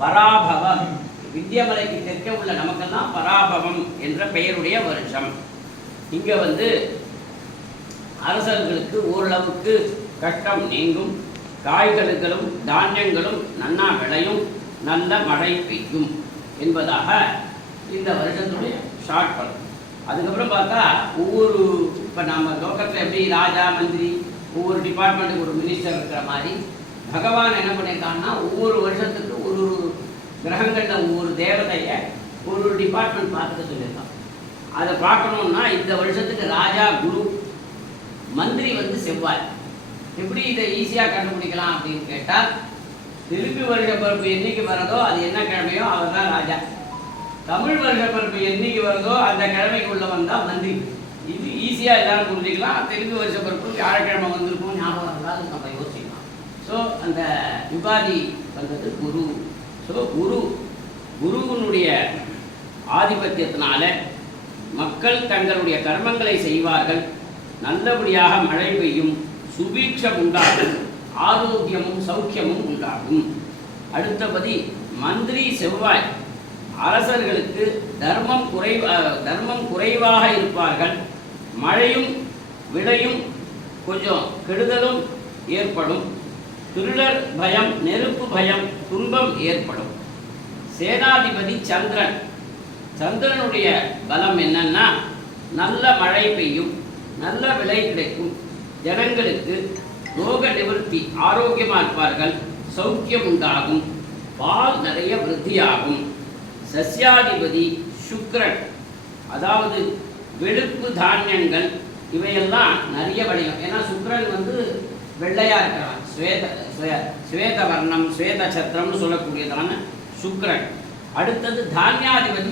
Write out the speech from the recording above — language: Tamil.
பராபவம். விந்தியமலைக்கு தெற்கே உள்ள நமக்கெல்லாம் பராபவம் என்ற பெயருடைய வருஷம். இங்கே அரசர்களுக்கு ஓரளவுக்கு கஷ்டம் நீங்கும், காய்கறிகளும் தானியங்களும் நன்னா விளையும், நல்ல மழை பெய்யும் என்பதாக இந்த வருஷத்துடைய ஷார்ட் படம். அதுக்கப்புறம் பார்த்தா ஒவ்வொரு இப்போ நம்ம லோக்கத்தில் எப்படி ராஜா மந்திரி ஒவ்வொரு டிபார்ட்மெண்ட்டுக்கு ஒரு மினிஸ்டர் இருக்கிற மாதிரி பகவான் என்ன பண்ணியிருக்காங்கன்னா ஒவ்வொரு வருஷத்துக்கு ஒரு கிரகங்களில் ஒவ்வொரு தேவதையை ஒரு டிபார்ட்மெண்ட் பார்த்துக்க சொல்லியிருக்கான். அதை பார்க்கணுன்னா இந்த வருஷத்துக்கு ராஜா குரு, மந்திரி செவ்வாய். எப்படி இதை ஈஸியாக கண்டுபிடிக்கலாம் அப்படின்னு கேட்டால், திருப்பி வருஷ பிறப்பு என்னைக்கு வரதோ அது என்ன கிழமையோ அவர் தான் ராஜா. தமிழ் வருஷ பிறப்பு என்னைக்கு வருதோ அந்த கிழமைக்கு உள்ளவன் தான் மந்திரி. இது ஈஸியாக எல்லாரும் புரிஞ்சிக்கலாம். திருப்பி வருஷ பிறப்பு வியாழக்கிழமை வந்திருக்கும் ஞாபகம் இருந்தாலும் நம்ம யோசிக்கலாம். ஸோ அந்த யுகாதி வந்தது குரு. ஸோ குருவினுடைய ஆதிபத்தியத்தினால மக்கள் தங்களுடைய கர்மங்களை செய்வார்கள், நல்லபடியாக மழை பெய்யும், சுபீட்சம் உண்டாகும், ஆரோக்கியமும் சௌக்கியமும் உண்டாகும். அடுத்தபடி மந்திரி செவ்வாய் அரசர்களுக்கு தர்மம் குறைவாக இருப்பார்கள், மழையும் விளையும் கொஞ்சம் கெடுதலும் ஏற்படும், திருடர் பயம், நெருப்பு பயம், துன்பம் ஏற்படும். சேனாதிபதி சந்திரன். சந்திரனுடைய பலம் என்னன்னா நல்ல மழை பெய்யும், நல்ல விலை கிடைக்கும், ஜனங்களுக்கு ரோக நிவர்த்தி, ஆரோக்கியமாக இருப்பார்கள், சௌக்கியம் உண்டாகும், பால் நிறைய விருத்தியாகும். சஸ்யாதிபதி சுக்கிரன். அதாவது வெளுப்பு தானியங்கள் இவையெல்லாம் நிறைய விளையும். ஏன்னா சுக்கிரன் வெள்ளையா இருக்கிறான், ஸ்வேத வர்ணம், ஸ்வேத சத்திரம்னு சொல்லக்கூடியதான சுக்கிரன். அடுத்தது தானியாதிபதி